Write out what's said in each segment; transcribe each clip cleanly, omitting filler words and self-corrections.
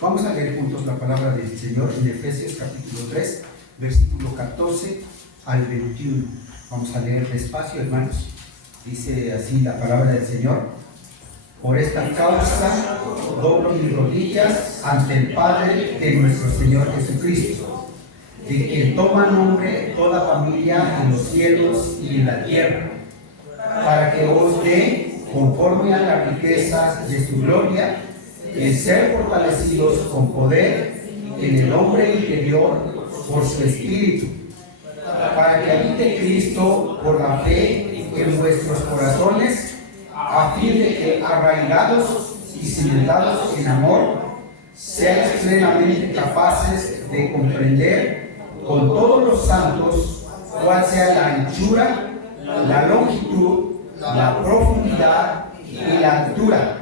Vamos a leer juntos la palabra del Señor en Efesios capítulo 3, versículo 14 al 21. Vamos a leer despacio, hermanos. Dice así la palabra del Señor: por esta causa doblo mis rodillas ante el Padre de nuestro Señor Jesucristo, de quien toma nombre toda familia en los cielos y en la tierra, para que os dé, conforme a las riquezas de su gloria, el ser fortalecidos con poder en el hombre interior por su Espíritu, para que habite Cristo por la fe en vuestros corazones, a fin de que, arraigados y cimentados en amor, seáis plenamente capaces de comprender con todos los santos cuál sea la anchura, la longitud, la profundidad y la altura,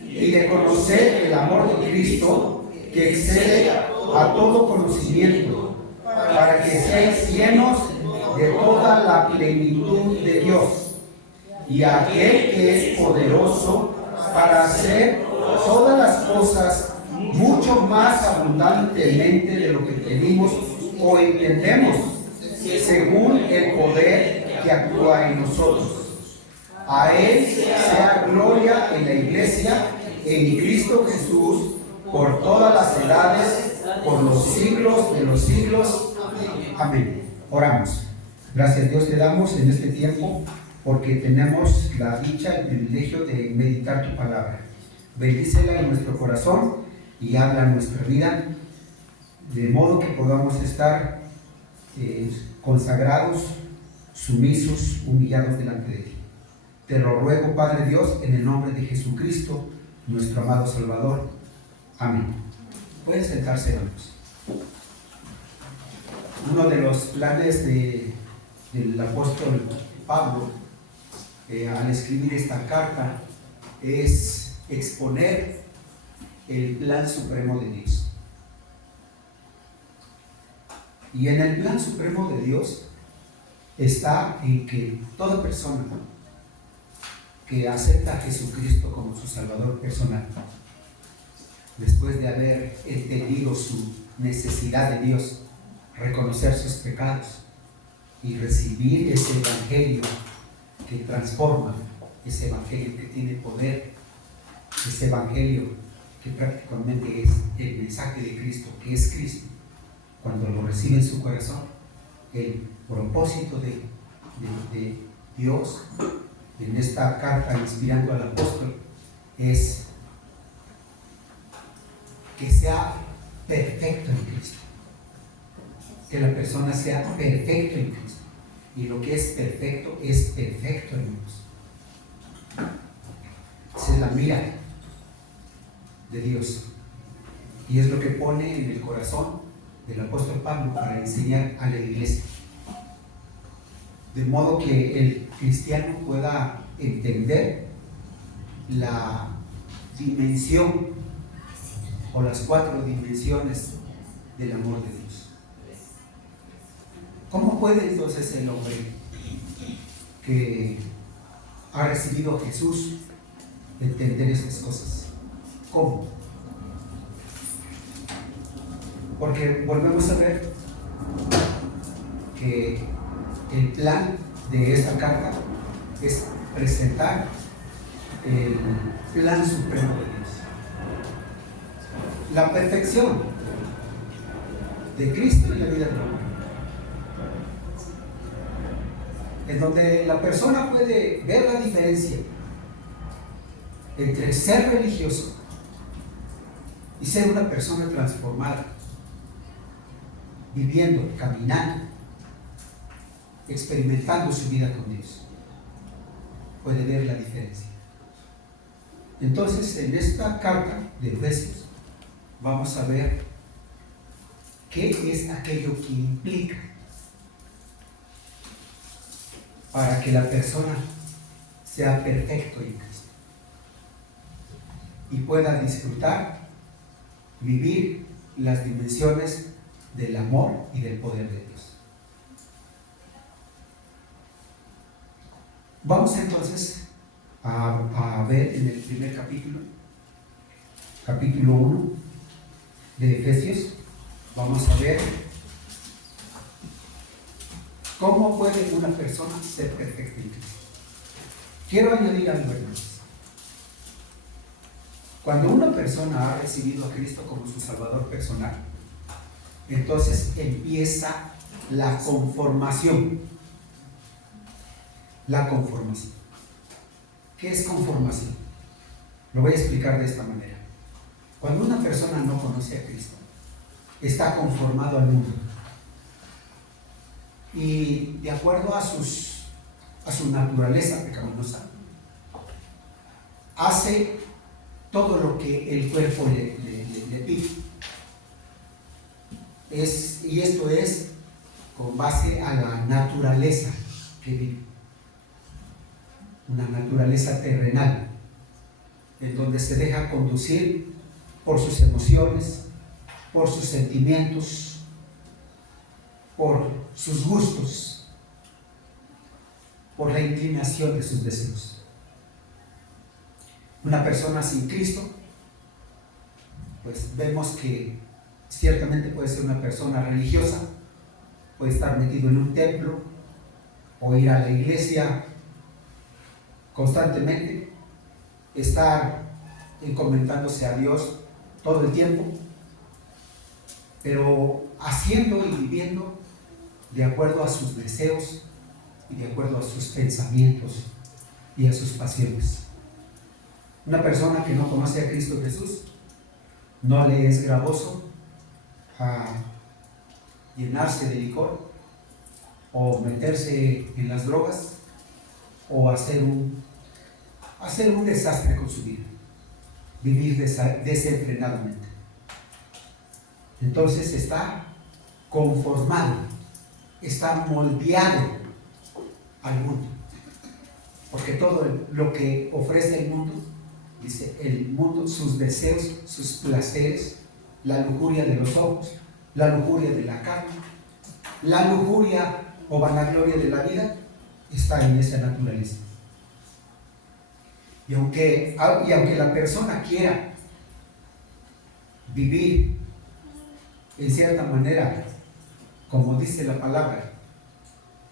y de conocer el amor de Cristo, que excede a todo conocimiento, para que seáis llenos de toda la plenitud de Dios. Y aquel que es poderoso para hacer todas las cosas mucho más abundantemente de lo que pedimos o entendemos, según el poder que actúa en nosotros. A Él sea gloria en la Iglesia, en Cristo Jesús, por todas las edades, por los siglos de los siglos. Amén. Oramos. Gracias, Dios, te damos en este tiempo porque tenemos la dicha, el privilegio de meditar tu palabra. Bendícela en nuestro corazón y habla en nuestra vida, de modo que podamos estar consagrados, sumisos, humillados delante de ti. Te lo ruego, Padre Dios, en el nombre de Jesucristo, nuestro amado Salvador. Amén. Pueden sentarse, hermanos. Uno de los planes del apóstol Pablo al escribir esta carta es exponer el plan supremo de Dios. Y en el plan supremo de Dios está en que toda persona que acepta a Jesucristo como su Salvador personal, después de haber entendido su necesidad de Dios, reconocer sus pecados y recibir ese evangelio que transforma, ese evangelio que tiene poder, ese evangelio que prácticamente es el mensaje de Cristo, que es Cristo. Cuando lo recibe en su corazón, el propósito de Dios en esta carta, inspirando al apóstol, es que sea perfecto en Cristo, que la persona sea perfecta en Cristo, y lo que es perfecto en Dios. Esa es la mira de Dios, y es lo que pone en el corazón del apóstol Pablo para enseñar a la iglesia, de modo que el cristiano pueda entender la dimensión o las 4 dimensiones del amor de Dios. ¿Cómo puede entonces el hombre que ha recibido a Jesús entender esas cosas? ¿Cómo? Porque volvemos a ver que el plan de esta carta es presentar el plan supremo de Dios, la perfección de Cristo en la vida del hombre, en donde la persona puede ver la diferencia entre ser religioso y ser una persona transformada, viviendo, caminando, experimentando su vida con Dios. Puede ver la diferencia. Entonces, en esta carta de Efesios vamos a ver qué es aquello que implica para que la persona sea perfecto en Cristo y pueda disfrutar, vivir las dimensiones del amor y del poder de Dios. Vamos entonces a ver en el primer capítulo 1, de Efesios, vamos a ver cómo puede una persona ser perfecta en Cristo. Quiero añadir algo, hermanos. Cuando una persona ha recibido a Cristo como su Salvador personal, entonces empieza la conformación. La conformación. ¿Qué es conformación? Lo voy a explicar de esta manera. Cuando una persona no conoce a Cristo, está conformado al mundo. Y de acuerdo a su naturaleza pecaminosa, hace todo lo que el cuerpo le pide. Y esto es con base a la naturaleza que vive. Una naturaleza terrenal, en donde se deja conducir por sus emociones, por sus sentimientos, por sus gustos, por la inclinación de sus deseos. Una persona sin Cristo, pues vemos que ciertamente puede ser una persona religiosa, puede estar metido en un templo o ir a la iglesia constantemente, estar encomendándose a Dios todo el tiempo, pero haciendo y viviendo de acuerdo a sus deseos y de acuerdo a sus pensamientos y a sus pasiones. Una persona que no conoce a Cristo Jesús, no le es gravoso a llenarse de licor o meterse en las drogas o hacer un desastre con su vida, vivir desenfrenadamente. Entonces está conformado, está moldeado al mundo, porque todo lo que ofrece el mundo, dice el mundo, sus deseos, sus placeres, la lujuria de los ojos, la lujuria de la carne, la lujuria o vanagloria de la vida, está en esa naturaleza. Y aunque la persona quiera vivir en cierta manera, como dice la palabra,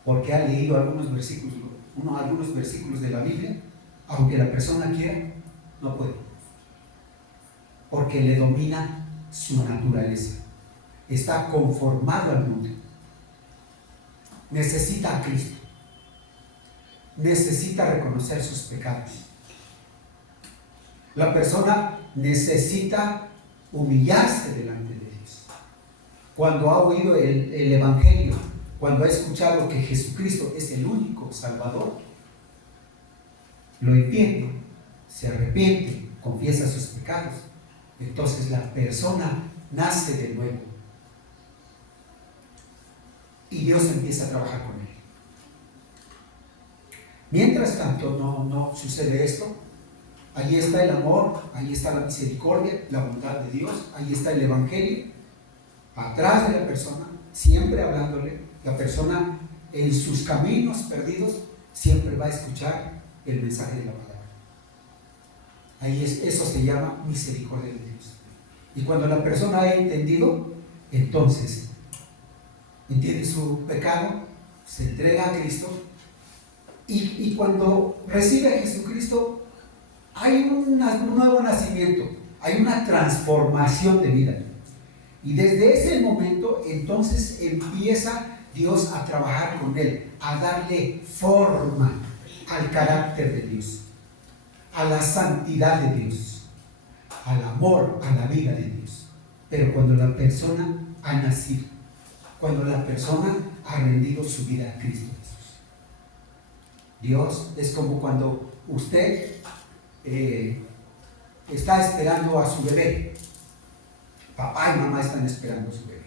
porque ha leído algunos versículos de la Biblia, aunque la persona quiera, no puede, porque le domina su naturaleza, está conformado al mundo, necesita a Cristo, necesita reconocer sus pecados. La persona necesita humillarse delante de Dios. Cuando ha oído el Evangelio, cuando ha escuchado que Jesucristo es el único Salvador, lo entiende, se arrepiente, confiesa sus pecados, entonces la persona nace de nuevo y Dios empieza a trabajar con él. Mientras tanto no sucede esto. Allí está el amor, allí está la misericordia, la bondad de Dios, allí está el Evangelio, atrás de la persona, siempre hablándole. La persona en sus caminos perdidos siempre va a escuchar el mensaje de la palabra. Eso se llama misericordia de Dios. Y cuando la persona ha entendido, entonces entiende su pecado, se entrega a Cristo, y cuando recibe a Jesucristo, hay un nuevo nacimiento, hay una transformación de vida. Y desde ese momento, entonces empieza Dios a trabajar con él, a darle forma al carácter de Dios, a la santidad de Dios, al amor, a la vida de Dios. Pero cuando la persona ha nacido, cuando la persona ha rendido su vida a Cristo Jesús, Dios es como cuando usted está esperando a su bebé. Papá y mamá están esperando a su bebé.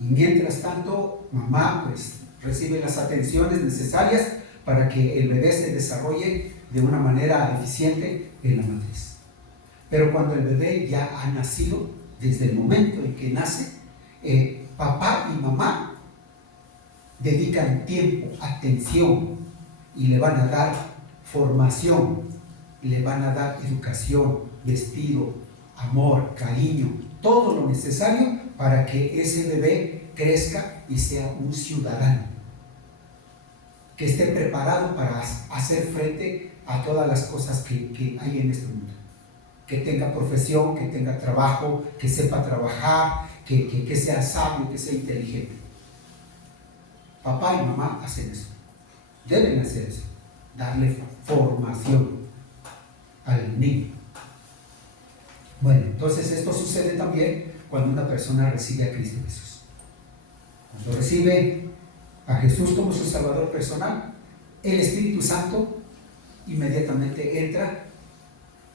Y mientras tanto, mamá pues recibe las atenciones necesarias para que el bebé se desarrolle de una manera eficiente en la matriz. Pero cuando el bebé ya ha nacido, desde el momento en que nace, papá y mamá dedican tiempo, atención, y le van a dar formación, le van a dar educación, vestido, amor, cariño, todo lo necesario para que ese bebé crezca y sea un ciudadano, que esté preparado para hacer frente a todas las cosas que hay en este mundo, que tenga profesión, que tenga trabajo, que sepa trabajar, que sea sabio, que sea inteligente. Papá y mamá hacen eso, deben hacer eso, darle formación al niño. Bueno, entonces esto sucede también cuando una persona recibe a Cristo Jesús. Cuando recibe a Jesús como su Salvador personal, el Espíritu Santo inmediatamente entra,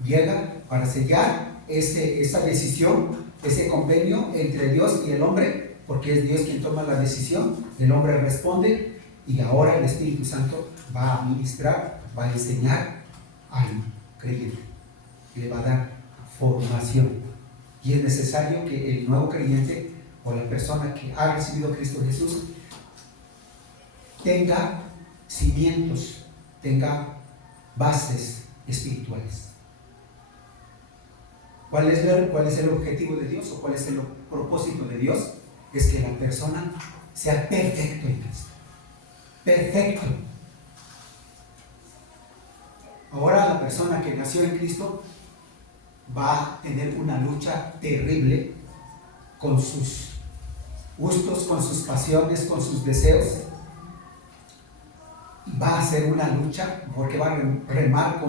llega para sellar esa decisión, ese convenio entre Dios y el hombre, porque es Dios quien toma la decisión, el hombre responde, y ahora el Espíritu Santo va a ministrar, va a enseñar al creyente, le va a dar formación. Y es necesario que el nuevo creyente o la persona que ha recibido a Cristo Jesús tenga cimientos, tenga bases espirituales. ¿Cuál es el objetivo de Dios o cuál es el propósito de Dios? Es que la persona sea perfecto en Cristo. Perfecto. Ahora la persona que nació en Cristo va a tener una lucha terrible con sus gustos, con sus pasiones, con sus deseos. Va a ser una lucha porque va a remar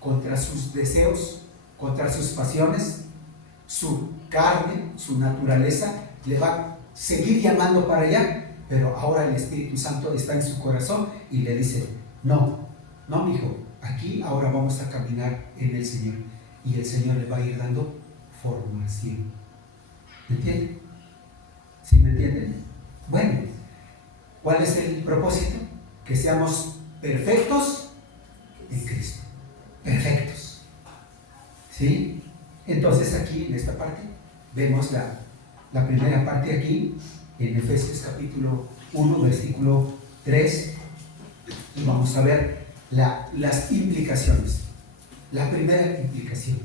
contra sus deseos, contra sus pasiones. Su carne, su naturaleza le va a seguir llamando para allá, pero ahora el Espíritu Santo está en su corazón y le dice: no, mijo, aquí ahora vamos a caminar en el Señor, y el Señor le va a ir dando formación. ¿Me entienden? ¿Sí me entienden? Bueno, ¿cuál es el propósito? Que seamos perfectos en Cristo. Perfectos. ¿Sí? Entonces aquí en esta parte vemos la primera parte aquí en Efesios capítulo 1 versículo 3, y vamos a ver las implicaciones. La primera implicación,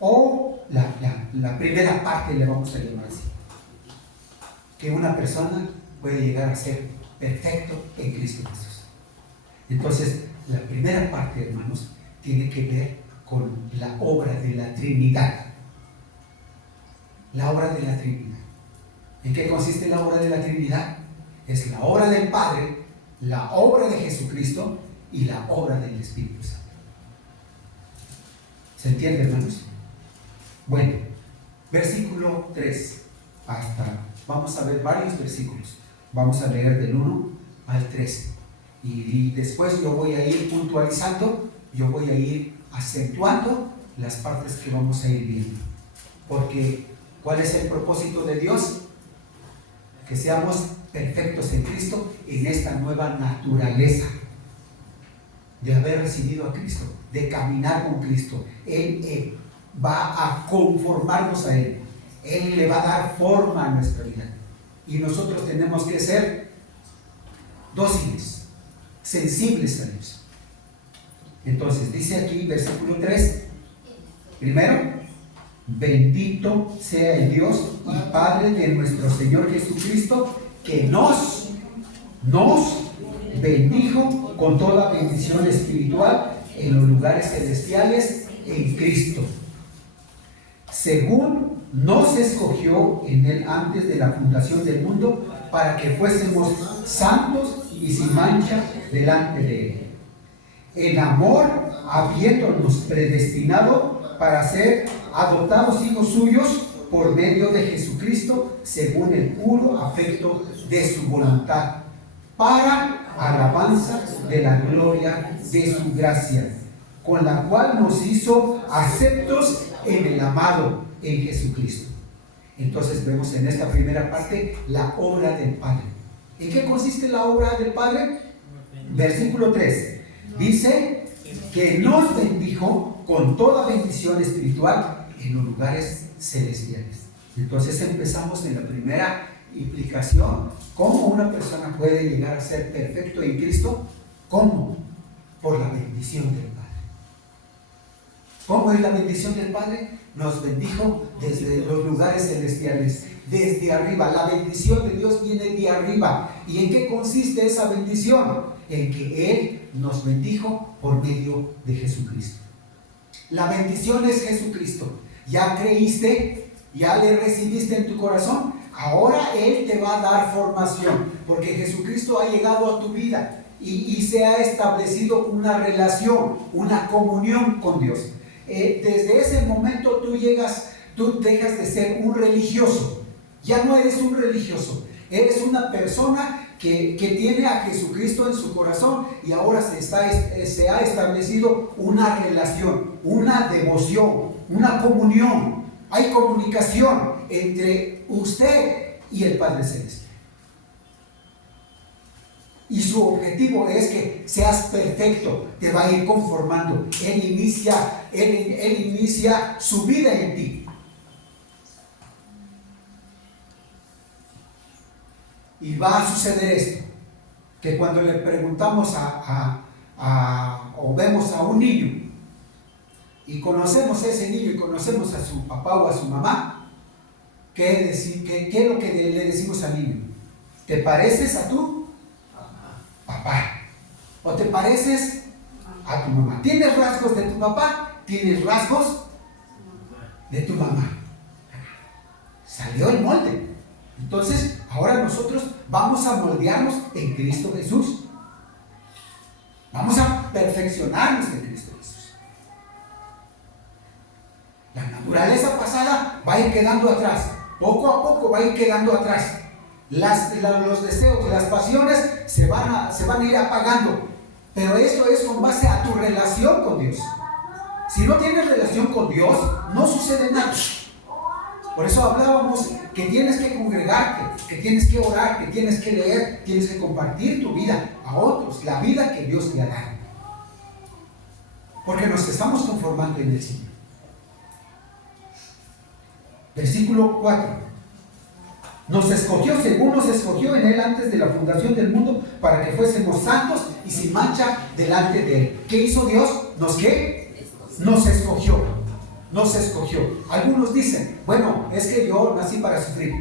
o la primera parte, le vamos a llamar así, que una persona puede llegar a ser perfecto en Cristo Jesús. Entonces, la primera parte, hermanos, tiene que ver con la obra de la Trinidad. La obra de la Trinidad. ¿En qué consiste la obra de la Trinidad? Es la obra del Padre, la obra de Jesucristo y la obra del Espíritu Santo. ¿Se entiende, hermanos? Bueno, versículo 3 vamos a ver varios versículos. Vamos a leer del 1 al 13. Y después yo voy a ir puntualizando, yo voy a ir acentuando las partes que vamos a ir viendo. Porque, ¿cuál es el propósito de Dios? Que seamos perfectos en Cristo, en esta nueva naturaleza de haber recibido a Cristo, de caminar con Cristo. Él va a conformarnos a Él. Él le va a dar forma a nuestra vida. Y nosotros tenemos que ser dóciles, sensibles a Dios. Entonces, dice aquí, versículo 3, primero: bendito sea el Dios y Padre de nuestro Señor Jesucristo, que nos bendijo con toda bendición espiritual en los lugares celestiales en Cristo, según nos escogió en Él antes de la fundación del mundo, para que fuésemos santos y sin mancha delante de Él, en amor habiéndonos predestinado para ser adoptados hijos suyos por medio de Jesucristo, según el puro afecto de su voluntad, para alabanza de la gloria de su gracia, con la cual nos hizo aceptos en el amado, en Jesucristo. Entonces vemos en esta primera parte la obra del Padre. ¿En qué consiste la obra del Padre? Versículo 3 dice que nos bendijo con toda bendición espiritual en los lugares celestiales. Entonces empezamos en la primera implicación. ¿Cómo una persona puede llegar a ser perfecto en Cristo? ¿Cómo? Por la bendición del Padre. ¿Cómo es la bendición del Padre? nos bendijo desde los lugares celestiales, desde arriba. La bendición de Dios viene de arriba. ¿Y en qué consiste esa bendición? En que Él nos bendijo por medio de Jesucristo. La bendición es Jesucristo. ¿Ya creíste? ¿Ya le recibiste en tu corazón? Ahora Él te va a dar formación, porque Jesucristo ha llegado a tu vida y se ha establecido una relación, una comunión con Dios. Desde ese momento tú dejas de ser un religioso. Ya no eres un religioso, eres una persona que tiene a Jesucristo en su corazón, y ahora se ha establecido una relación, una devoción, una comunión. Hay comunicación entre usted y el Padre Celestial. Y su objetivo es que seas perfecto, te va a ir conformando. Él inicia su vida en ti. Y va a suceder esto, que cuando le preguntamos o vemos a un niño y conocemos a ese niño y conocemos a su papá o a su mamá, ¿qué es lo que le decimos al niño? ¿Te pareces a tu papá? ¿O te pareces a tu mamá? ¿Tienes rasgos de tu papá? ¿Tienes rasgos de tu mamá? Salió el molde. Entonces, ahora nosotros vamos a moldearnos en Cristo Jesús. Vamos a perfeccionarnos en Cristo Jesús. La naturaleza pasada va a ir quedando atrás. Poco a poco va a ir quedando atrás. Los deseos, las pasiones se van a ir apagando. Pero esto es con base a tu relación con Dios. Si no tienes relación con Dios, no sucede nada. Por eso hablábamos que tienes que congregarte, que tienes que orar, que tienes que leer, tienes que compartir tu vida a otros, la vida que Dios te ha dado. Porque nos estamos conformando en el Señor. Versículo 4. Nos escogió según nos escogió en Él antes de la fundación del mundo, para que fuésemos santos y sin mancha delante de Él. ¿Qué hizo Dios? Nos escogió. Nos escogió. Algunos dicen, bueno, es que yo nací para sufrir.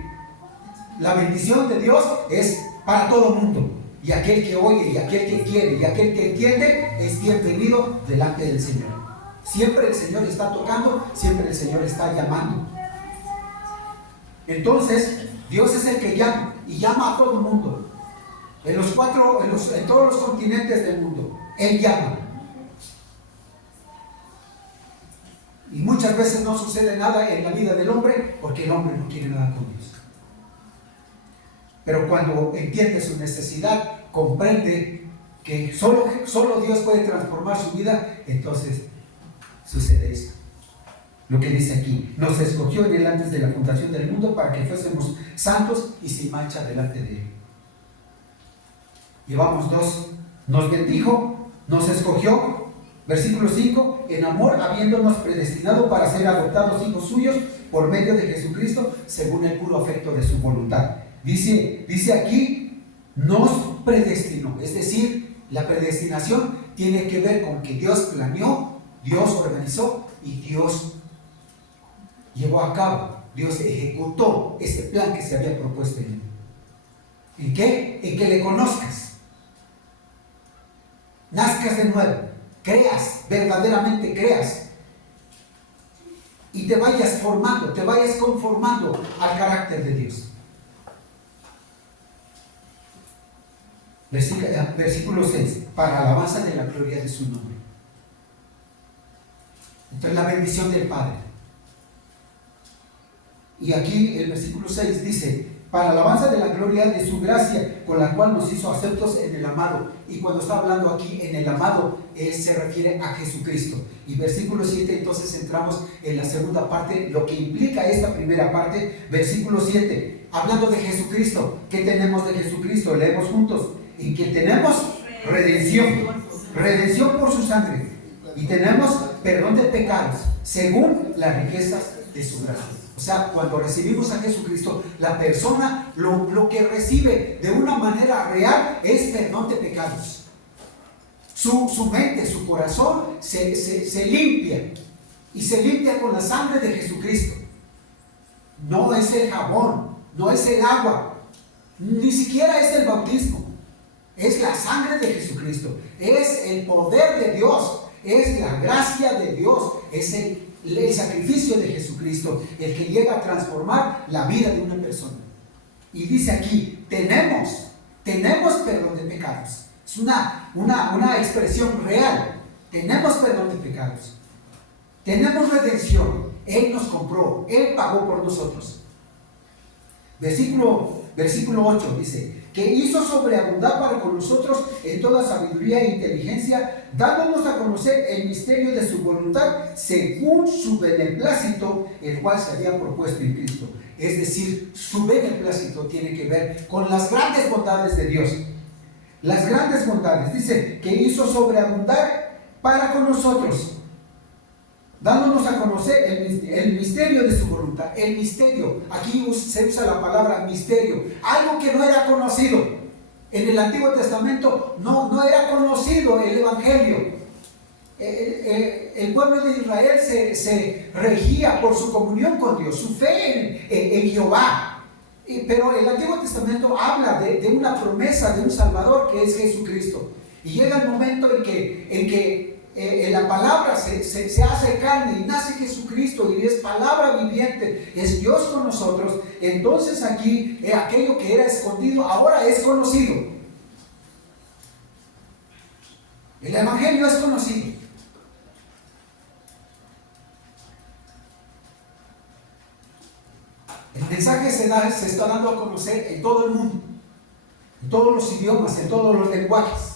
La bendición de Dios es para todo mundo. Y aquel que oye, y aquel que quiere, y aquel que entiende, es bienvenido delante del Señor. Siempre el Señor está tocando, siempre el Señor está llamando. Entonces, Dios es el que llama, y llama a todo el mundo. En todos los continentes del mundo, Él llama. Y muchas veces no sucede nada en la vida del hombre porque el hombre no quiere nada con Dios. Pero cuando entiende su necesidad, comprende que solo Dios puede transformar su vida, entonces sucede esto. Lo que dice aquí: nos escogió en Él antes de la fundación del mundo para que fuésemos santos y sin mancha delante de Él. Llevamos dos. Nos bendijo, nos escogió. Versículo 5, en amor habiéndonos predestinado para ser adoptados hijos suyos por medio de Jesucristo, según el puro afecto de su voluntad. Dice aquí, nos predestinó. Es decir, la predestinación tiene que ver con que Dios planeó, Dios organizó y Dios llevó a cabo, Dios ejecutó ese plan que se había propuesto en él. ¿En qué? En que le conozcas, nazcas de nuevo, creas, verdaderamente creas, y te vayas formando, te vayas conformando al carácter de Dios. Versículo 6, para alabanza de la gloria de su nombre. Entonces, la bendición del Padre. Y aquí el versículo 6 dice, para alabanza de la gloria de su gracia, con la cual nos hizo aceptos en el amado. Y cuando está hablando aquí en el amado, se refiere a Jesucristo. Y versículo 7, entonces entramos en la segunda parte, lo que implica esta primera parte. Versículo 7, hablando de Jesucristo. ¿Qué tenemos de Jesucristo? Leemos juntos. Y que tenemos redención por su sangre. Y tenemos perdón de pecados, según las riquezas de su gracia. O sea, cuando recibimos a Jesucristo, la persona lo que recibe de una manera real es perdón de pecados. Su mente, su corazón se limpia y se limpia con la sangre de Jesucristo. No es el jabón, no es el agua, ni siquiera es el bautismo. Es la sangre de Jesucristo, es el poder de Dios, es la gracia de Dios, es el sacrificio de Jesucristo el que llega a transformar la vida de una persona. Y dice aquí, tenemos perdón de pecados. Es una expresión real. Tenemos perdón de pecados. Tenemos redención. Él nos compró, Él pagó por nosotros. Versículo 8 dice, que hizo sobreabundar para con nosotros en toda sabiduría e inteligencia, dándonos a conocer el misterio de su voluntad, según su beneplácito, el cual se había propuesto en Cristo. Es decir, su beneplácito tiene que ver con las grandes bondades de Dios. Las grandes bondades, dice, que hizo sobreabundar para con nosotros, dándonos a conocer el misterio de su voluntad. El misterio, aquí se usa la palabra misterio, algo que no era conocido. En el Antiguo Testamento no era conocido el Evangelio. El pueblo de Israel se regía por su comunión con Dios, su fe en Jehová. Pero el Antiguo Testamento habla de una promesa de un Salvador que es Jesucristo. Y llega el momento en que la palabra se hace carne y nace Jesucristo y es palabra viviente, es Dios con nosotros. Entonces aquí aquello que era escondido ahora es conocido. El Evangelio es conocido. El mensaje se está dando a conocer en todo el mundo, en todos los idiomas, en todos los lenguajes.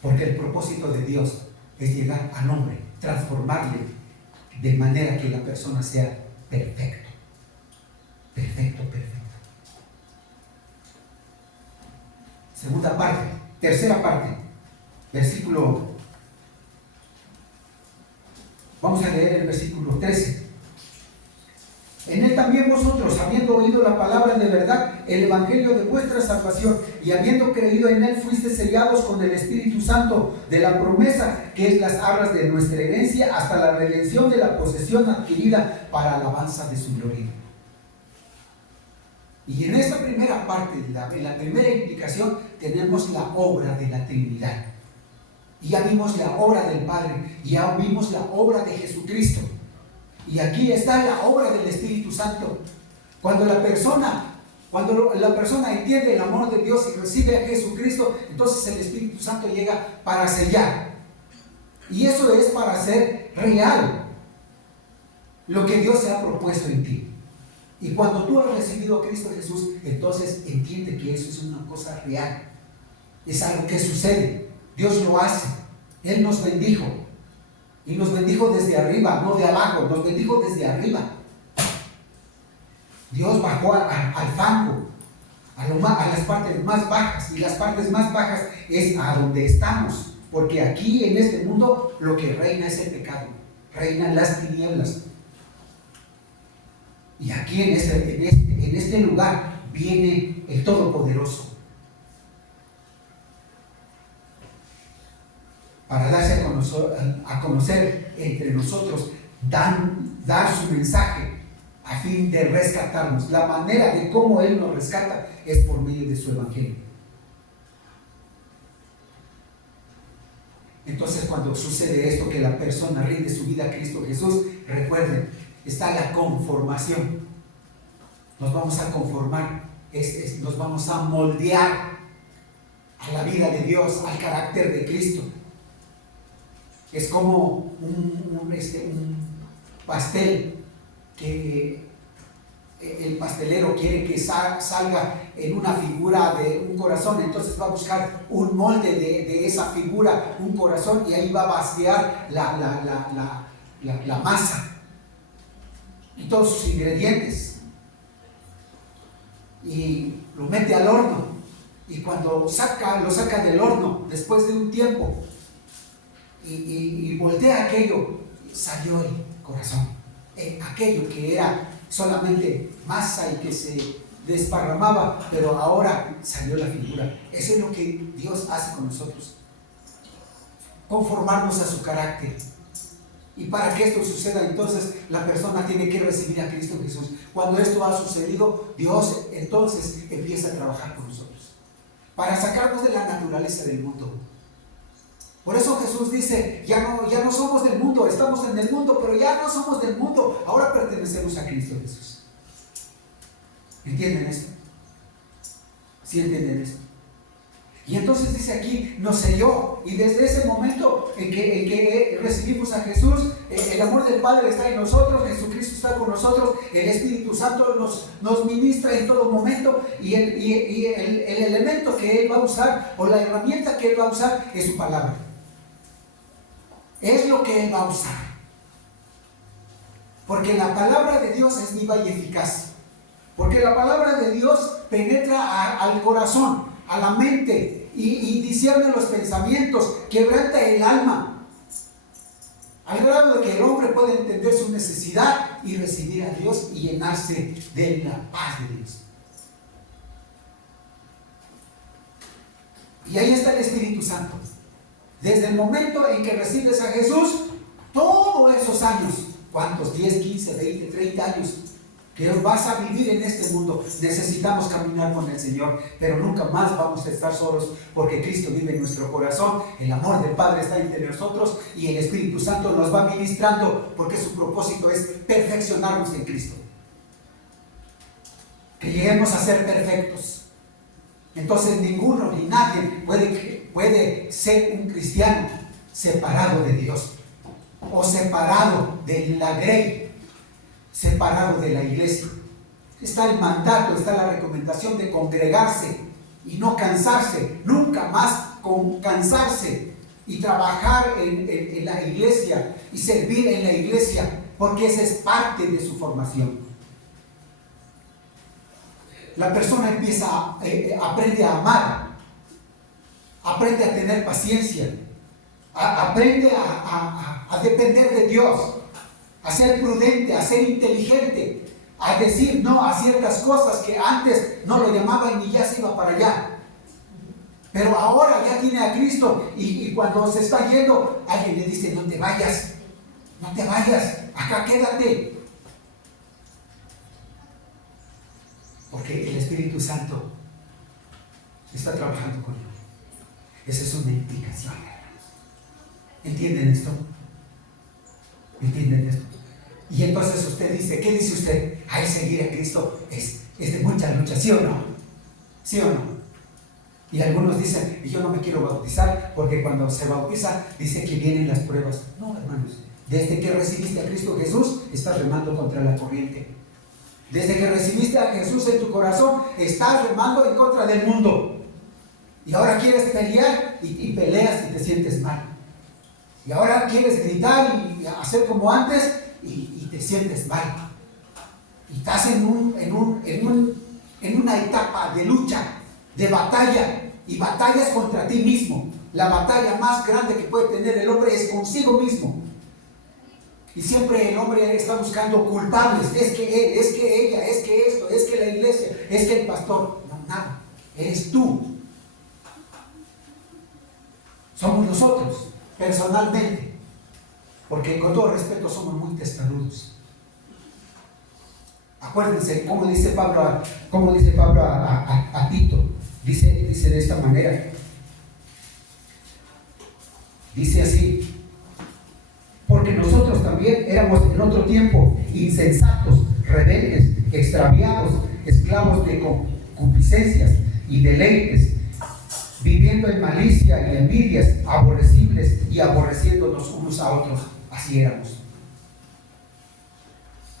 Porque el propósito de Dios es llegar al hombre, transformarle de manera que la persona sea perfecto. Perfecto. Tercera parte, vamos a leer el versículo 13. En él también vosotros, habiendo oído la palabra de verdad, el evangelio de vuestra salvación, y habiendo creído en él, fuiste sellados con el Espíritu Santo de la promesa, que es las arras de nuestra herencia, hasta la redención de la posesión adquirida para alabanza de su gloria. Y en esta primera parte, en la primera implicación, tenemos la obra de la Trinidad. Y ya vimos la obra del Padre, y ya vimos la obra de Jesucristo. Y aquí está la obra del Espíritu Santo. Cuando la persona entiende el amor de Dios y recibe a Jesucristo, entonces el Espíritu Santo llega para sellar. Y eso es para hacer real lo que Dios se ha propuesto en ti. Y cuando tú has recibido a Cristo Jesús, entonces entiende que eso es una cosa real. Es algo que sucede. Dios lo hace. Él nos bendijo. Y nos bendijo desde arriba, no de abajo, nos bendijo desde arriba. Dios bajó al fango, a las partes más bajas, y las partes más bajas es a donde estamos, porque aquí en este mundo lo que reina es el pecado, reinan las tinieblas. Y aquí en este lugar viene el Todopoderoso para darse a conocer entre nosotros, dar su mensaje a fin de rescatarnos. La manera de cómo Él nos rescata es por medio de su Evangelio. Entonces, cuando sucede esto, que la persona rinde su vida a Cristo Jesús, recuerden, está la conformación. Nos vamos a conformar, nos vamos a moldear a la vida de Dios, al carácter de Cristo. Es como un pastel que el pastelero quiere que salga en una figura de un corazón, entonces va a buscar un molde de esa figura, un corazón, y ahí va a vaciar la masa y todos sus ingredientes y lo mete al horno, y cuando lo saca del horno después de un tiempo y voltea aquello, salió el corazón, aquello que era solamente masa y que se desparramaba, pero ahora salió la figura. Eso es lo que Dios hace con nosotros. conformarnos a su carácter. Y para que esto suceda, entonces la persona tiene que recibir a Cristo Jesús. Cuando esto ha sucedido, Dios entonces empieza a trabajar con nosotros para sacarnos de la naturaleza del mundo. Por eso Jesús dice, ya no somos del mundo, estamos en el mundo, pero ya no somos del mundo, ahora pertenecemos a Cristo Jesús. ¿Entienden esto? ¿Sí entienden esto? Y entonces dice aquí, nos selló, y desde ese momento en que recibimos a Jesús, el amor del Padre está en nosotros, Jesucristo está con nosotros, el Espíritu Santo nos ministra en todo momento, y el elemento que Él va a usar, o la herramienta que Él va a usar, es su palabra. Es lo que Él va a usar. Porque la palabra de Dios es viva y eficaz. Porque la palabra de Dios penetra al corazón, a la mente, y discierne los pensamientos, quebranta el alma, al grado de que el hombre puede entender su necesidad y recibir a Dios y llenarse de la paz de Dios. Y ahí está el Espíritu Santo. Desde el momento en que recibes a Jesús, todos esos años, ¿cuántos? 10, 15, 20, 30 años que vas a vivir en este mundo, necesitamos caminar con el Señor, pero nunca más vamos a estar solos, porque Cristo vive en nuestro corazón, el amor del Padre está entre nosotros, y el Espíritu Santo nos va ministrando, porque su propósito es perfeccionarnos en Cristo, que lleguemos a ser perfectos. Entonces ninguno ni nadie puede ser un cristiano separado de Dios, o separado de la grey, separado de la iglesia. Está el mandato, está la recomendación de congregarse y no cansarse, nunca más cansarse, y trabajar en la iglesia y servir en la iglesia, porque esa es parte de su formación. La persona aprende a amar, aprende a tener paciencia, aprende a depender de Dios, a ser prudente, a ser inteligente, a decir no a ciertas cosas que antes no lo llamaban y ya se iba para allá. Pero ahora ya tiene a Cristo, y cuando se está yendo, alguien le dice, no te vayas, acá quédate. Porque el Espíritu Santo está trabajando con él. Esa es una implicación. ¿Entienden esto? ¿Entienden esto? Y entonces usted dice, ¿qué dice usted? Ay, seguir a Cristo es de mucha lucha, ¿sí o no? ¿Sí o no? Y algunos dicen, yo no me quiero bautizar, porque cuando se bautiza dice que vienen las pruebas. No, hermanos, desde que recibiste a Cristo Jesús, estás remando contra la corriente. Desde que recibiste a Jesús en tu corazón, estás remando en contra del mundo. Y ahora quieres pelear y peleas y te sientes mal. Y ahora quieres gritar y hacer como antes y te sientes mal. Y estás en una etapa de lucha, de batalla, y batallas contra ti mismo. La batalla más grande que puede tener el hombre es consigo mismo. Y siempre el hombre está buscando culpables. Es que él, es que ella, es que esto, es que la iglesia, es que el pastor. No, nada. Eres tú. Somos nosotros, personalmente. Porque con todo respeto somos muy testarudos. Acuérdense cómo dice Pablo a Tito. Dice de esta manera. Dice así: porque nosotros también éramos en otro tiempo insensatos, rebeldes, extraviados, esclavos de concupiscencias y deleites, viviendo en malicia y envidias, aborrecibles y aborreciéndonos unos a otros. Así éramos.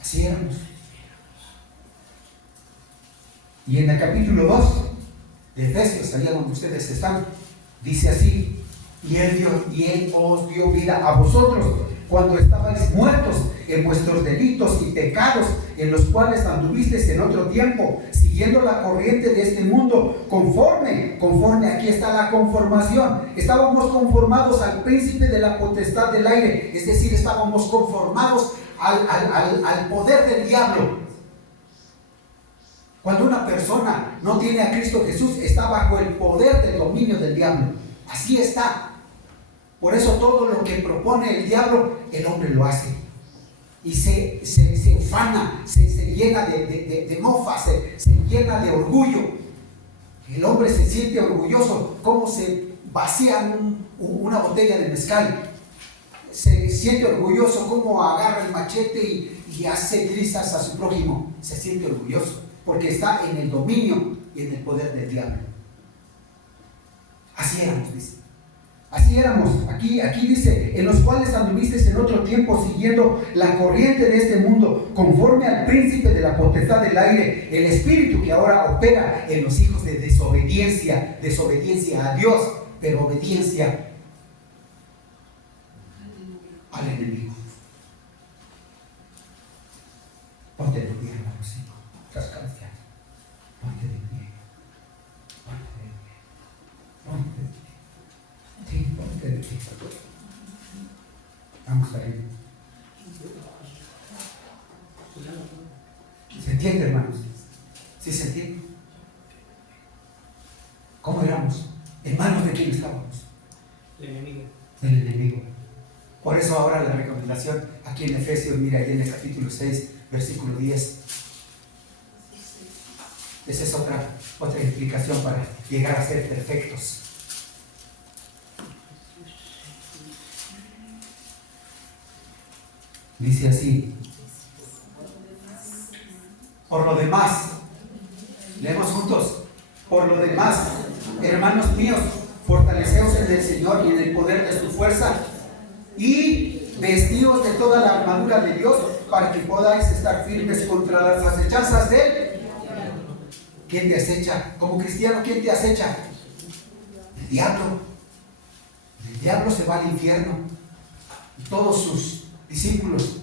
Así éramos. Y en el capítulo 2 de Efesios, allá donde ustedes están, dice así: y él os dio vida a vosotros cuando estabais muertos en vuestros delitos y pecados, en los cuales anduvisteis en otro tiempo, siguiendo la corriente de este mundo, conforme, aquí está la conformación. Estábamos conformados al príncipe de la potestad del aire, es decir, estábamos conformados al poder del diablo. Cuando una persona no tiene a Cristo Jesús, está bajo el poder del dominio del diablo. Así está. Por eso todo lo que propone el diablo, el hombre lo hace. Y se ufana, se llena de mofa, se llena de orgullo. El hombre se siente orgulloso, como se vacía una botella de mezcal. Se siente orgulloso, como agarra el machete y hace trizas a su prójimo. Se siente orgulloso, porque está en el dominio y en el poder del diablo. Así éramos, dice. Así éramos. Aquí dice, en los cuales anduvisteis en otro tiempo siguiendo la corriente de este mundo, conforme al príncipe de la potestad del aire, el espíritu que ahora opera en los hijos de desobediencia a Dios, pero obediencia al enemigo. Ponte de pie, hermanos, cascadas ya. Ponte de pie. Ponte de pie. Ponte de pie. Sí, ponte de pie. Vamos a ir. ¿Se entiende, hermanos? ¿Sí se entiende? ¿Cómo éramos? ¿En manos de quién estábamos? El enemigo. Del enemigo. Por eso ahora la recomendación aquí en Efesios, mira, ahí en el capítulo 6, versículo 10. Esa es otra explicación para llegar a ser perfectos. Dice así: por lo demás, leemos juntos. Por lo demás, hermanos míos, fortaleceos en el Señor y en el poder de su fuerza, y vestíos de toda la armadura de Dios, para que podáis estar firmes contra las acechanzas de Él. ¿Quién te acecha? Como cristiano, ¿quién te acecha? El diablo. El diablo se va al infierno, y todos sus discípulos,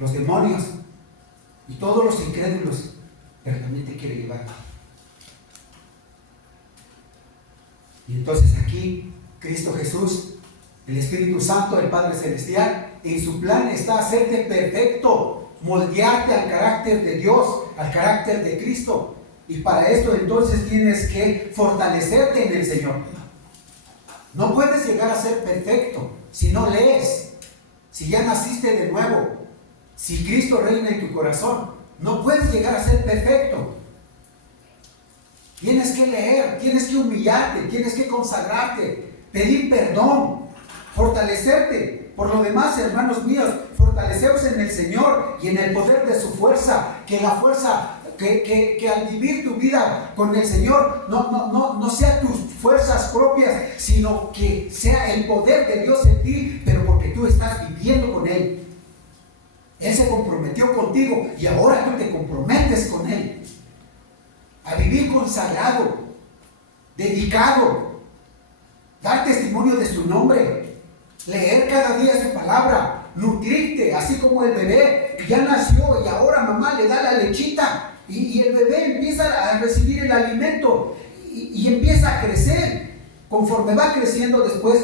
los demonios y todos los incrédulos, pero también te quiere llevar. Y entonces aquí Cristo Jesús, el Espíritu Santo, el Padre Celestial, en su plan está hacerte perfecto, moldearte al carácter de Dios, al carácter de Cristo. Y para esto entonces tienes que fortalecerte en el Señor. No puedes llegar a ser perfecto si no lees. Si ya naciste de nuevo, si Cristo reina en tu corazón, no puedes llegar a ser perfecto. Tienes que leer, tienes que humillarte, tienes que consagrarte, pedir perdón, fortalecerte. Por lo demás, hermanos míos, fortaleceos en el Señor y en el poder de su fuerza. Que la fuerza, que al vivir tu vida con el Señor no sea tus fuerzas propias, sino que sea el poder de Dios en ti, pero porque tú estás viviendo con Él. Él se comprometió contigo y ahora tú te comprometes con Él a vivir consagrado, dedicado, dar testimonio de su nombre, leer cada día su palabra, nutrirte, así como el bebé que ya nació y ahora mamá le da la lechita y el bebé empieza a recibir el alimento y empieza a crecer. Conforme va creciendo, después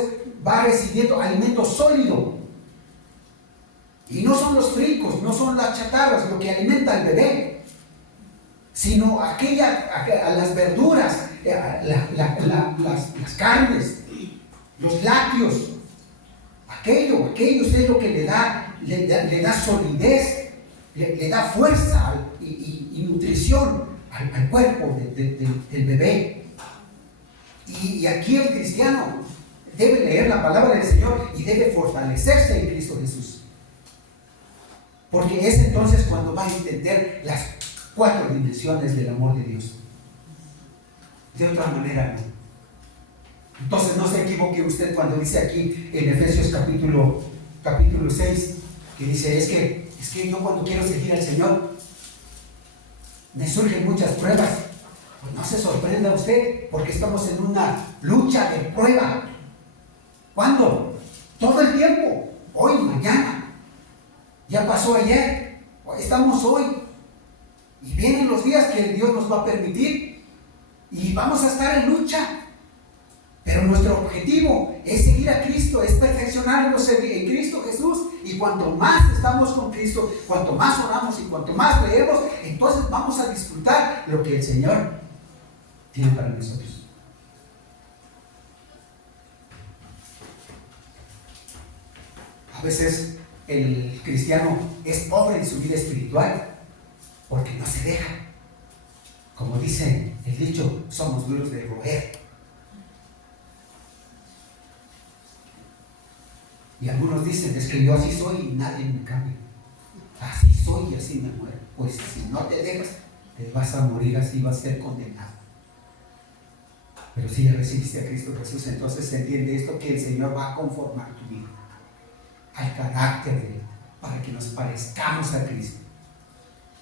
va recibiendo alimento sólido. Y no son los fricos, no son las chatarras lo que alimenta al bebé, sino a las verduras, las carnes, los lácteos. Aquello es lo que le da solidez, le da fuerza y nutrición al cuerpo del bebé. Y aquí el cristiano debe leer la palabra del Señor y debe fortalecerse en Cristo Jesús. Porque es entonces cuando va a entender las 4 dimensiones del amor de Dios. De otra manera no. Entonces no se equivoque usted cuando dice aquí en Efesios capítulo 6, que dice, es que yo cuando quiero seguir al Señor me surgen muchas pruebas. Pues no se sorprenda usted, porque estamos en una lucha de prueba. ¿Cuándo? Todo el tiempo. Hoy, mañana. Ya pasó ayer. Estamos hoy. Y vienen los días que Dios nos va a permitir. Y vamos a estar en lucha. Pero nuestro objetivo es seguir a Cristo, es perfeccionarnos en Cristo Jesús. Y cuanto más estamos con Cristo, cuanto más oramos y cuanto más leemos, entonces vamos a disfrutar lo que el Señor tiene para nosotros. A veces el cristiano es pobre en su vida espiritual porque no se deja. Como dice el dicho, somos duros de roer. Y algunos dicen, es que yo así soy y nadie me cambia. Así soy y así me muero. Pues si no te dejas, te vas a morir así, vas a ser condenado. Pero si ya recibiste a Cristo Jesús, entonces se entiende esto, que el Señor va a conformar tu vida al carácter de Él, para que nos parezcamos a Cristo.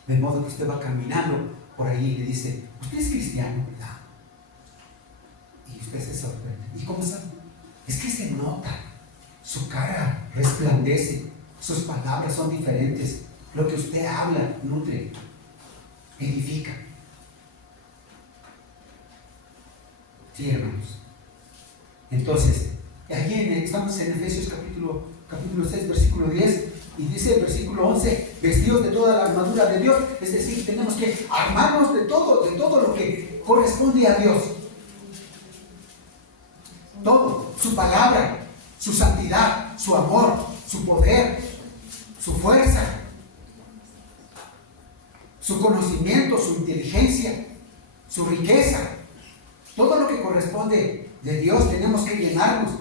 De modo que usted va caminando por ahí y le dice, usted es cristiano, ¿verdad? Y usted se sorprende. ¿Y cómo sabe? Es que se nota, su cara resplandece, sus palabras son diferentes, lo que usted habla nutre, edifica. Sí, hermanos. Entonces, allí estamos en Efesios capítulo 6, versículo 10, y dice el versículo 11, vestidos de toda la armadura de Dios. Es decir, tenemos que armarnos de todo lo que corresponde a Dios. Todo, su palabra, su santidad, su amor, su poder, su fuerza, su conocimiento, su inteligencia, su riqueza. Todo lo que corresponde de Dios tenemos que llenarnos.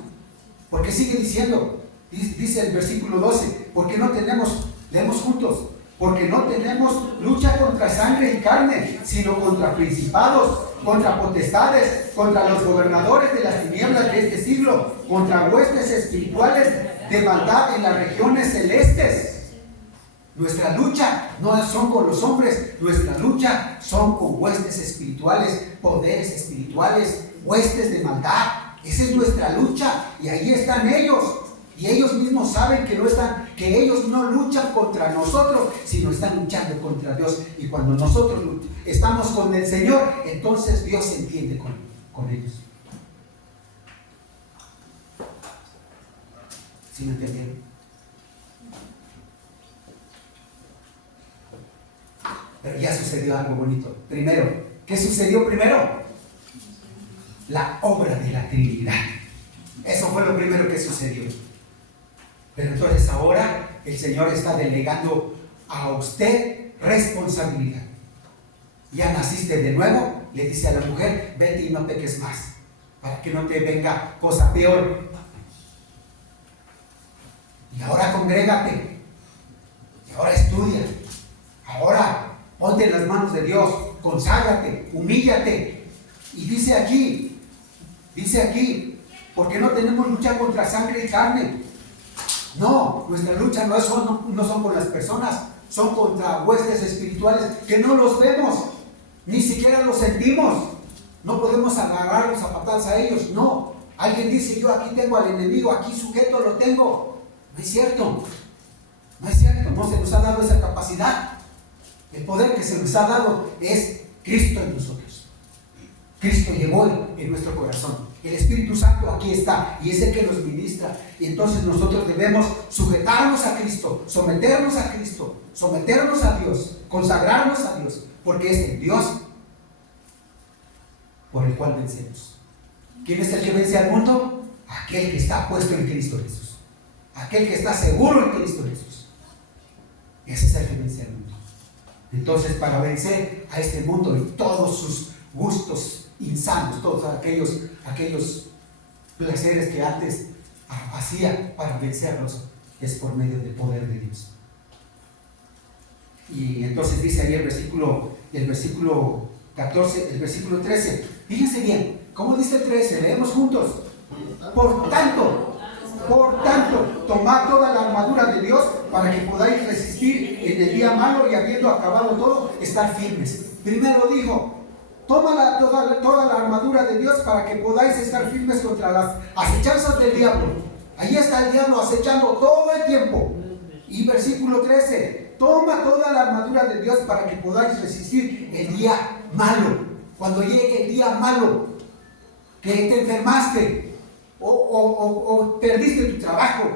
Porque sigue diciendo, dice el versículo 12, porque no tenemos, leemos juntos, porque no tenemos lucha contra sangre y carne, sino contra principados, contra potestades, contra los gobernadores de las tinieblas de este siglo, contra huestes espirituales de maldad en las regiones celestes. Nuestra lucha no son con los hombres, nuestra lucha son con huestes espirituales, poderes espirituales, huestes de maldad. Esa es nuestra lucha, y ahí están ellos. Y ellos mismos saben que ellos no luchan contra nosotros, sino están luchando contra Dios. Y cuando nosotros estamos con el Señor, entonces Dios se entiende con ellos. ¿Sí me entendieron? Pero ya sucedió algo bonito. Primero, ¿qué sucedió primero? La obra de la Trinidad. Eso fue lo primero que sucedió. Pero entonces ahora el Señor está delegando a usted responsabilidad. Ya naciste de nuevo, le dice a la mujer, vete y no peques más, para que no te venga cosa peor. Y ahora congrégate, y ahora estudia, ahora ponte en las manos de Dios, conságrate, humíllate. Y dice aquí, porque no tenemos lucha contra sangre y carne. No, nuestra lucha no son con las personas, son contra huestes espirituales que no los vemos, ni siquiera los sentimos. No podemos agarrarlos a patadas a ellos, no. Alguien dice, yo aquí tengo al enemigo, aquí sujeto lo tengo. No es cierto, no se nos ha dado esa capacidad. El poder que se nos ha dado es Cristo en nosotros. Cristo llegó en nuestro corazón. El Espíritu Santo aquí está y es el que nos ministra. Y entonces nosotros debemos sujetarnos a Cristo, someternos a Cristo, someternos a Dios, consagrarnos a Dios, porque es el Dios por el cual vencemos. ¿Quién es el que vence al mundo? Aquel que está puesto en Cristo Jesús, aquel que está seguro en Cristo Jesús. Ese es el que vence al mundo. Entonces, para vencer a este mundo y todos sus gustos insanos, todos aquellos placeres que antes hacía, para vencerlos es por medio del poder de Dios. Y entonces dice ahí el versículo 14, el versículo 13, fíjense bien, ¿cómo dice el 13? Leemos juntos. Por tanto, tomad toda la armadura de Dios para que podáis resistir en el día malo y habiendo acabado todo, estar firmes. Primero dijo, toma toda la armadura de Dios para que podáis estar firmes contra las acechanzas del diablo. Ahí está el diablo acechando todo el tiempo. Y versículo 13, toma toda la armadura de Dios para que podáis resistir el día malo. Cuando llegue el día malo, que te enfermaste, o perdiste tu trabajo,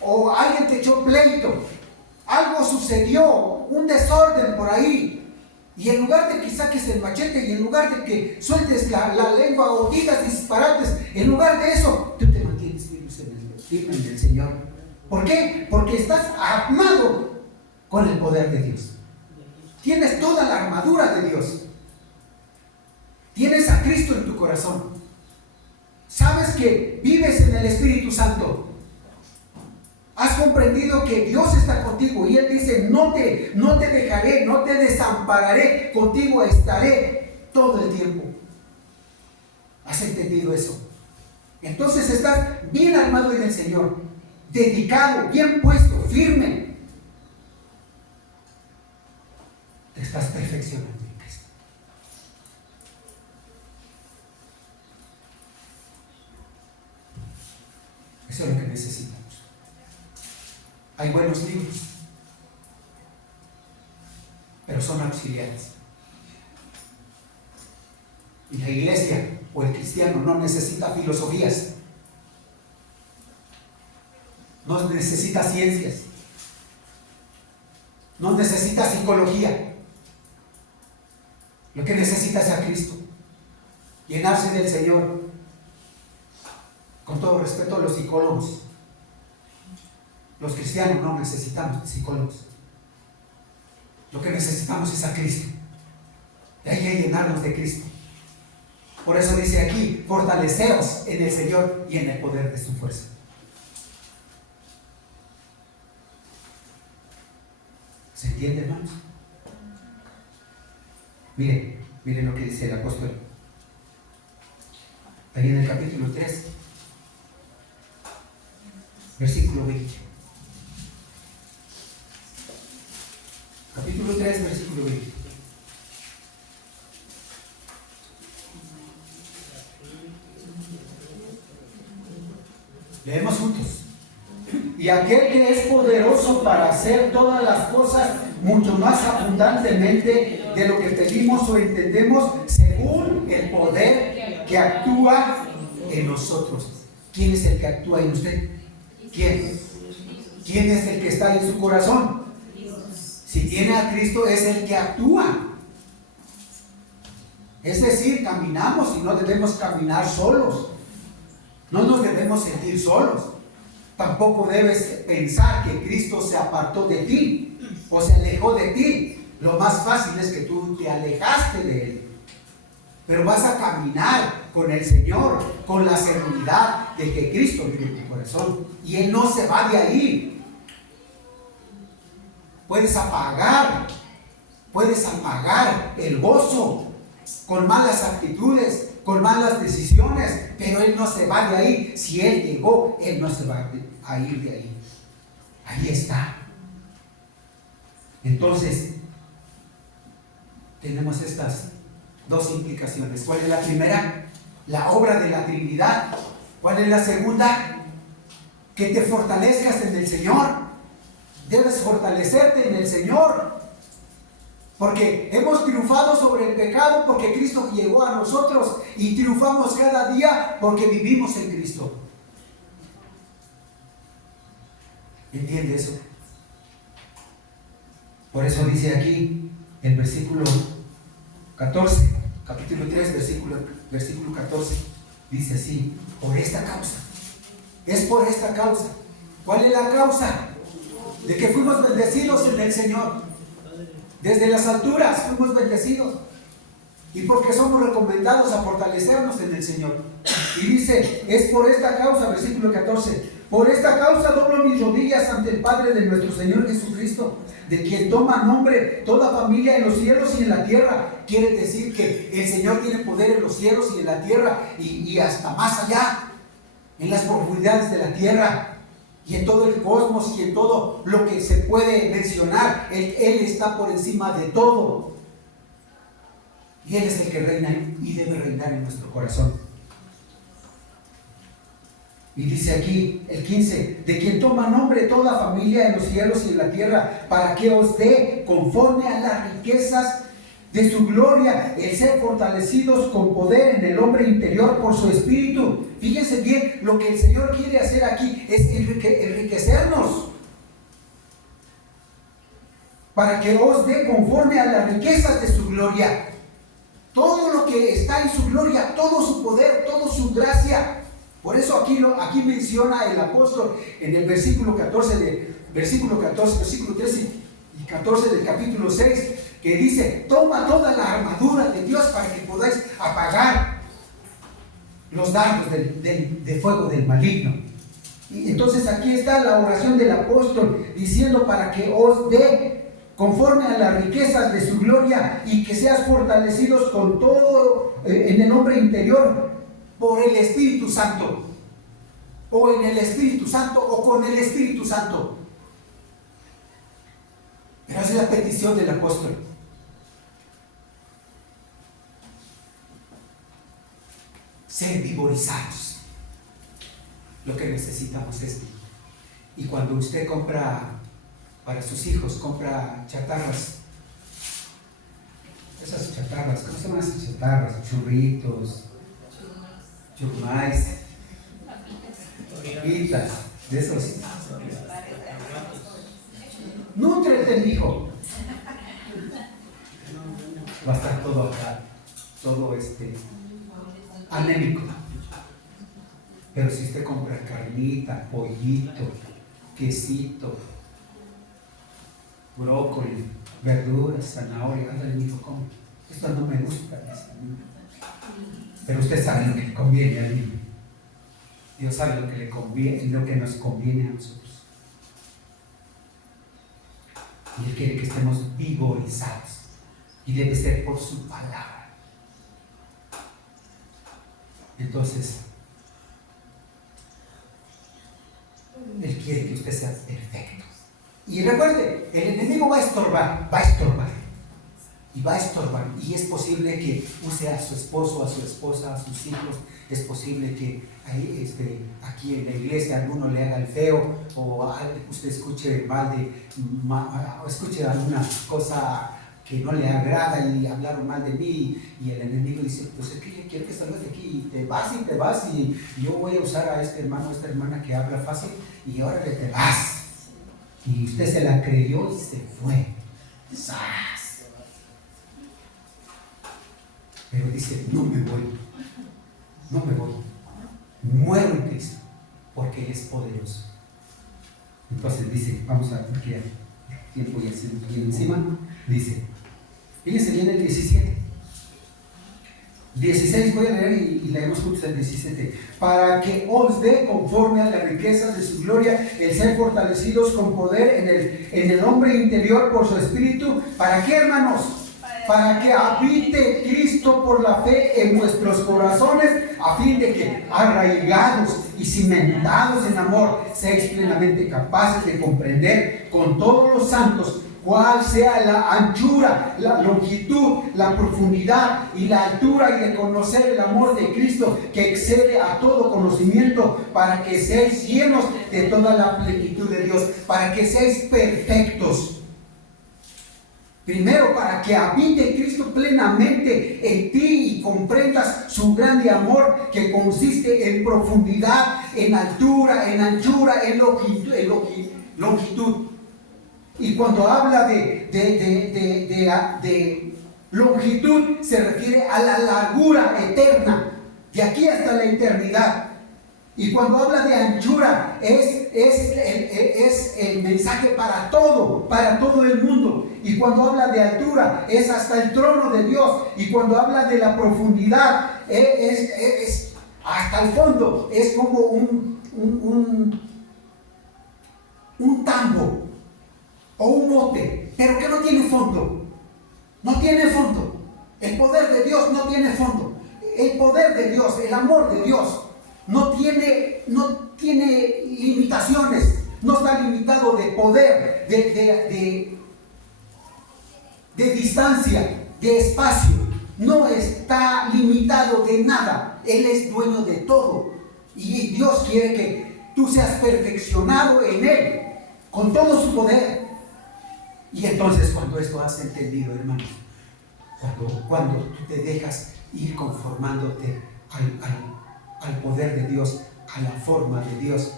o alguien te echó pleito, algo sucedió, un desorden por ahí. Y en lugar de que saques el machete, y en lugar de que sueltes la lengua o digas disparates, en lugar de eso, tú te mantienes firme en el Señor. ¿Por qué? Porque estás armado con el poder de Dios. Tienes toda la armadura de Dios. Tienes a Cristo en tu corazón. Sabes que vives en el Espíritu Santo. Has comprendido que Dios está contigo y Él dice, no te dejaré, no te desampararé, contigo estaré todo el tiempo. ¿Has entendido eso? Entonces estás bien armado en el Señor, dedicado, bien puesto, firme. Te estás perfeccionando en Cristo. Eso es lo que necesitamos. Hay buenos libros, pero son auxiliares. Y la iglesia o el cristiano no necesita filosofías, no necesita ciencias, no necesita psicología. Lo que necesita es a Cristo, llenarse del Señor. Con todo respeto a los psicólogos, los cristianos no necesitamos psicólogos. Lo que necesitamos es a Cristo. Y hay que llenarnos de Cristo. Por eso dice aquí, fortaleceos en el Señor y en el poder de su fuerza. ¿Se entiende, hermanos? Miren lo que dice el apóstol. Ahí en el capítulo 3, versículo 20. Capítulo 3, versículo 20. Leemos juntos. Y aquel que es poderoso para hacer todas las cosas mucho más abundantemente de lo que pedimos o entendemos, según el poder que actúa en nosotros. ¿Quién es el que actúa en usted? ¿Quién? ¿Quién es el que está en su corazón? Si tiene a Cristo, es el que actúa. Es decir, caminamos y no debemos caminar solos. No nos debemos sentir solos. Tampoco debes pensar que Cristo se apartó de ti o se alejó de ti. Lo más fácil es que tú te alejaste de Él. Pero vas a caminar con el Señor, con la seguridad de que Cristo vive en tu corazón. Y Él no se va de ahí. Puedes apagar el gozo con malas actitudes, con malas decisiones, pero Él no se va de ahí. Si Él llegó, Él no se va a ir de ahí. Ahí está. Entonces, tenemos estas dos implicaciones. ¿Cuál es la primera? La obra de la Trinidad. ¿Cuál es la segunda? Que te fortalezcas en el Señor. Debes fortalecerte en el Señor. Porque hemos triunfado sobre el pecado porque Cristo llegó a nosotros y triunfamos cada día porque vivimos en Cristo. ¿Entiende eso? Por eso dice aquí el versículo 14, capítulo 3, versículo 14, dice así: por esta causa. Es por esta causa. ¿Cuál es la causa? De que fuimos bendecidos en el Señor. Desde las alturas fuimos bendecidos. Y porque somos recomendados a fortalecernos en el Señor. Y dice, es por esta causa, versículo 14, por esta causa doblo mis rodillas ante el Padre de nuestro Señor Jesucristo, de quien toma nombre toda familia en los cielos y en la tierra. Quiere decir que el Señor tiene poder en los cielos y en la tierra y hasta más allá, en las profundidades de la tierra. Y en todo el cosmos y en todo lo que se puede mencionar, Él está por encima de todo. Y Él es el que reina y debe reinar en nuestro corazón. Y dice aquí el 15, de quien toma nombre toda familia en los cielos y en la tierra, para que os dé, conforme a las riquezas de su gloria, el ser fortalecidos con poder en el hombre interior por su espíritu. Fíjense bien, lo que el Señor quiere hacer aquí es enriquecernos, para que os dé conforme a las riquezas de su gloria. Todo lo que está en su gloria, todo su poder, toda su gracia, Por eso aquí menciona el apóstol en el versículo 13 y 14 del capítulo 6, que dice: toma toda la armadura de Dios para que podáis apagar los dardos de fuego del maligno. Y entonces aquí está la oración del apóstol diciendo: para que os dé conforme a las riquezas de su gloria, y que seas fortalecidos con todo en el hombre interior por el Espíritu Santo, o en el Espíritu Santo, o con el Espíritu Santo. Pero esa es la petición del apóstol. Ser vigorizados. Lo que necesitamos es. Y cuando usted compra para sus hijos, compra chatarras, esas chatarras, ¿cómo se llaman esas chatarras? Churritos, churmais, papitas, de esos. Nútrete, hijo. Va a estar todo acá, todo anémico. Pero si usted compra carnita, pollito, quesito, brócoli, verduras, zanahoria, ándale, hijo, come. Esto no me gusta. Pero usted sabe lo que le conviene al niño. Dios sabe lo que le conviene, lo que nos conviene a nosotros. Y Él quiere que estemos vigorizados. Y debe ser por su palabra. Entonces, Él quiere que usted sea perfecto. Y recuerde, el enemigo va a estorbar. Y es posible que use a su esposo, a su esposa, a sus hijos. Es posible que aquí en la iglesia alguno le haga el feo, o usted escuche escuche alguna cosa que no le agrada y hablaron mal de mí, y el enemigo dice: pues es que yo quiero que salgas de aquí, y te vas, y yo voy a usar a este hermano, a esta hermana que habla fácil, y ahora te vas. Y usted se la creyó y se fue. ¡Sas! Pero dice: no me voy, muero en Cristo, porque Él es poderoso. Entonces dice, vamos a ver que el tiempo ya se nos viene encima. Dice, fíjense bien el 17. 16 voy a leer y leemos juntos el 17. Para que os dé conforme a las riquezas de su gloria el ser fortalecidos con poder en el hombre interior por su espíritu. ¿Para qué, hermanos? Para que habite Cristo por la fe en vuestros corazones, a fin de que, arraigados y cimentados en amor, seáis plenamente capaces de comprender con todos los santos cuál sea la anchura, la longitud, la profundidad y la altura, y de conocer el amor de Cristo que excede a todo conocimiento, para que seáis llenos de toda la plenitud de Dios, para que seáis perfectos. Primero, para que habite Cristo plenamente en ti y comprendas su grande amor, que consiste en profundidad, en altura, en anchura, en longitud. Y cuando habla de longitud, se refiere a la largura eterna, de aquí hasta la eternidad. Y cuando habla de anchura, es el mensaje para todo el mundo. Y cuando habla de altura, es hasta el trono de Dios. Y cuando habla de la profundidad, es hasta el fondo. Es como un tambo o un bote, pero que no tiene fondo. No tiene fondo. El poder de Dios no tiene fondo. El poder de Dios, el amor de Dios, no tiene limitaciones. No está limitado de poder, de distancia, de espacio. No está limitado de nada. Él es dueño de todo. Y Dios quiere que tú seas perfeccionado en Él, con todo su poder. Y entonces, cuando esto has entendido, hermanos, cuando tú te dejas ir conformándote al poder de Dios, a la forma de Dios,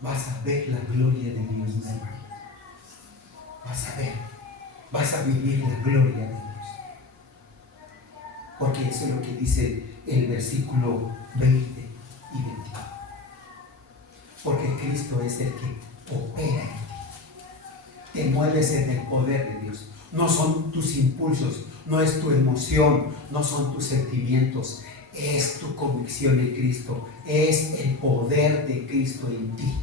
vas a ver la gloria de Dios, hermano. Vas a vivir la gloria de Dios. Porque eso es lo que dice el versículo 20 y 21. Porque Cristo es el que opera en ti. Te mueves en el poder de Dios. No son tus impulsos, no es tu emoción, no son tus sentimientos. Es tu convicción en Cristo, es el poder de Cristo en ti.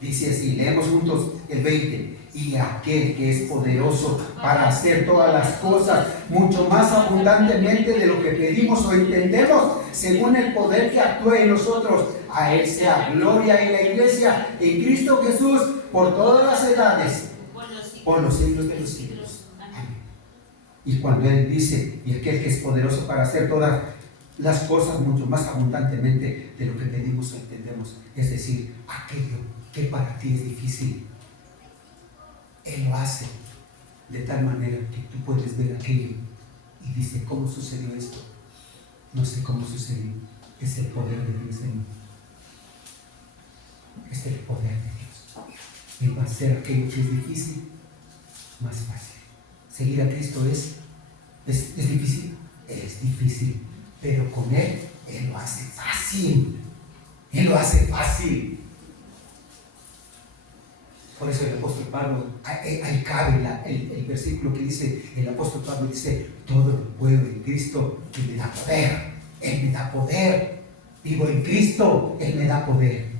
Dice así, leemos juntos el 20. Y aquel que es poderoso para hacer todas las cosas mucho más abundantemente de lo que pedimos o entendemos, según el poder que actúa en nosotros. A Él sea gloria en la iglesia, en Cristo Jesús, por todas las edades, por los siglos de los siglos. Amén. Y cuando Él dice, y aquel que es poderoso para hacer todas las cosas mucho más abundantemente de lo que pedimos o entendemos, es decir, aquello que para ti es difícil, Él lo hace de tal manera que tú puedes ver aquello y dice, ¿cómo sucedió esto? No sé cómo sucedió. Es el poder de Dios en mí. Es el poder de Dios. Él va a hacer aquello que es difícil más fácil. Seguir a Cristo es difícil. Es difícil. Pero con Él lo hace fácil. Él lo hace fácil. Por eso el apóstol Pablo, ahí cabe el versículo que dice, el apóstol Pablo dice, todo lo puedo en Cristo que me da poder. Él me da poder. Vivo en Cristo, Él me da poder.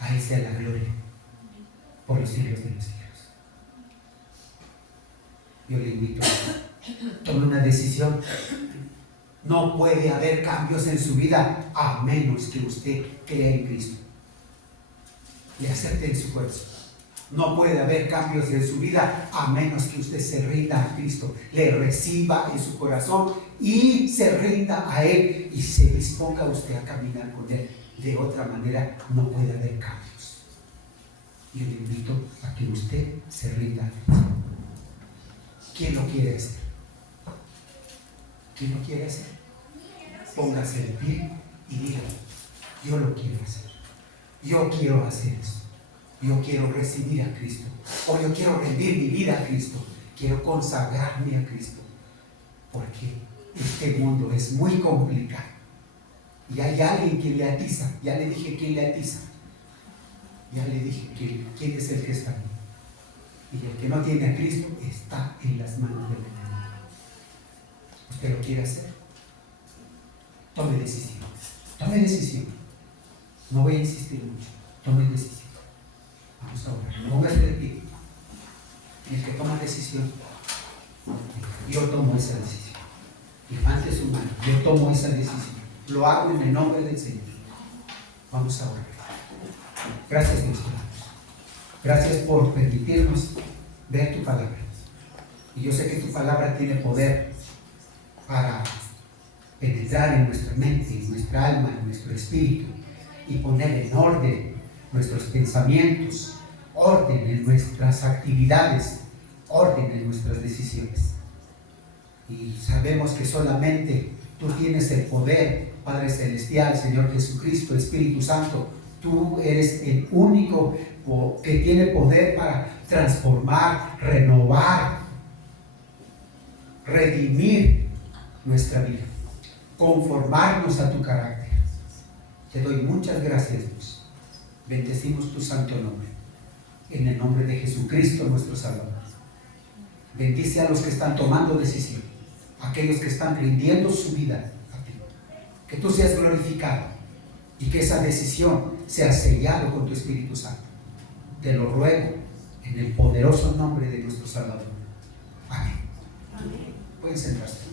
A Él sea la gloria por los siglos de los siglos. Yo le invito a tomar una decisión. No puede haber cambios en su vida a menos que usted crea en Cristo. Le acepte en su corazón. No puede haber cambios en su vida a menos que usted se rinda a Cristo, le reciba en su corazón y se rinda a Él y se disponga usted a caminar con Él. De otra manera no puede haber cambios. Yo le invito a que usted se rinda a Cristo. ¿Quién lo quiere hacer? ¿Quién lo quiere hacer? Póngase de pie y diga, yo lo quiero hacer. Yo quiero hacer esto. Yo quiero recibir a Cristo. O yo quiero rendir mi vida a Cristo. Quiero consagrarme a Cristo. Porque este mundo es muy complicado. Y hay alguien que le atiza. Ya le dije quién le atiza. Ya le dije quién es el que está ahí. Y el que no tiene a Cristo está en las manos del enemigo. ¿Usted lo quiere hacer? Tome decisión. Tome decisión. No voy a insistir mucho. Tome decisión. Vamos a orar. Póngase de pie. El que toma decisión, yo tomo esa decisión. Levante su mano. Yo tomo esa decisión. Lo hago en el nombre del Señor. Vamos a orar. Gracias, Dios. Gracias por permitirnos ver tu palabra. Y yo sé que tu palabra tiene poder para penetrar en nuestra mente, en nuestra alma, en nuestro espíritu y poner en orden nuestros pensamientos, orden en nuestras actividades, orden en nuestras decisiones. Y sabemos que solamente tú tienes el poder, Padre Celestial, Señor Jesucristo, Espíritu Santo. Tú eres el único que tiene poder para transformar, renovar, redimir nuestra vida, conformarnos a tu carácter. Te doy muchas gracias, Dios. Bendecimos tu santo nombre. En el nombre de Jesucristo, nuestro Salvador. Bendice a los que están tomando decisión, aquellos que están rindiendo su vida a ti. Que tú seas glorificado y que esa decisión sea sellado con tu Espíritu Santo. Te lo ruego en el poderoso nombre de nuestro Salvador. Amén. Pueden sentarse.